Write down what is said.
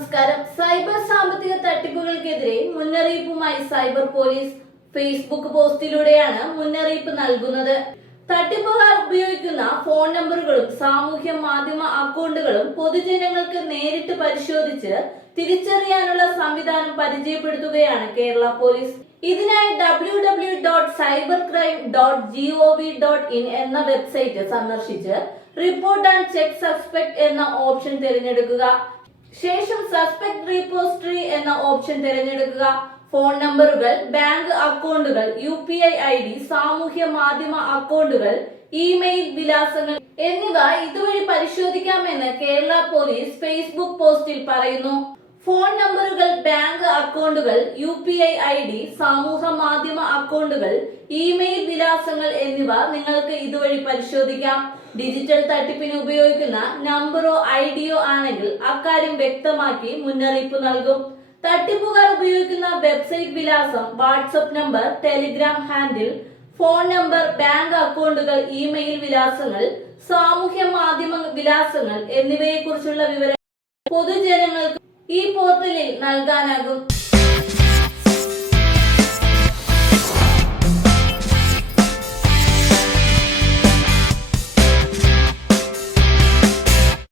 നമസ്കാരം. സൈബർ സാമ്പത്തിക തട്ടിപ്പുകൾക്കെതിരെ മുന്നറിയിപ്പുമായി സൈബർ പോലീസ് ഫേസ്ബുക്ക് പോസ്റ്റിലൂടെയാണ് മുന്നറിയിപ്പ് നൽകുന്നത്. തട്ടിപ്പുകാർ ഉപയോഗിക്കുന്ന ഫോൺ നമ്പറുകളും സാമൂഹ്യ മാധ്യമ അക്കൗണ്ടുകളും പൊതുജനങ്ങൾക്ക് നേരിട്ട് പരിശോധിച്ച് തിരിച്ചറിയാനുള്ള സംവിധാനം പരിചയപ്പെടുത്തുകയാണ് കേരള പോലീസ്. ഇതിനായി W W dot cyber crime dot G O V dot in എന്ന വെബ്സൈറ്റ് സന്ദർശിച്ച് റിപ്പോർട്ട് ആൻഡ് ചെക്ക് സസ്പെക്ട് എന്ന ഓപ്ഷൻ തിരഞ്ഞെടുക്കുക. ശേഷം സസ്പെക്ട് റീപോസിറ്ററി എന്ന ഓപ്ഷൻ തിരഞ്ഞെടുക്കുക. ഫോൺ നമ്പറുകൾ ബാങ്ക് അക്കൗണ്ടുകൾ U P I I D സാമൂഹ്യ മാധ്യമ അക്കൗണ്ടുകൾ ഇമെയിൽ വിലാസങ്ങൾ എന്നിവ ഇതുവഴി പരിശോധിക്കാമെന്ന് കേരള പോലീസ് ഫേസ്ബുക്ക് പോസ്റ്റിൽ പറയുന്നു. ഫോൺ നമ്പറുകൾ ബാങ്ക് അക്കൗണ്ടുകൾ U P I I D സാമൂഹ മാധ്യമ അക്കൗണ്ടുകൾ ഇമെയിൽ വിലാസങ്ങൾ എന്നിവ നിങ്ങൾക്ക് ഇതുവഴി പരിശോധിക്കാം. ഡിജിറ്റൽ തട്ടിപ്പിന് ഉപയോഗിക്കുന്ന നമ്പറോ ഐഡിയോ ആണെങ്കിൽ അക്കാര്യം വ്യക്തമാക്കി മുന്നറിയിപ്പ് നൽകും. തട്ടിപ്പുകാർ ഉപയോഗിക്കുന്ന വെബ്സൈറ്റ് വിലാസം WhatsApp number Telegram handle phone number bank അക്കൗണ്ടുകൾ ഇമെയിൽ വിലാസങ്ങൾ സാമൂഹ്യ മാധ്യമ വിലാസങ്ങൾ എന്നിവയെക്കുറിച്ചുള്ള വിവരങ്ങൾ പൊതുജനങ്ങൾക്ക് ഈ പോർട്ടലിൽ നൽകാനാകും.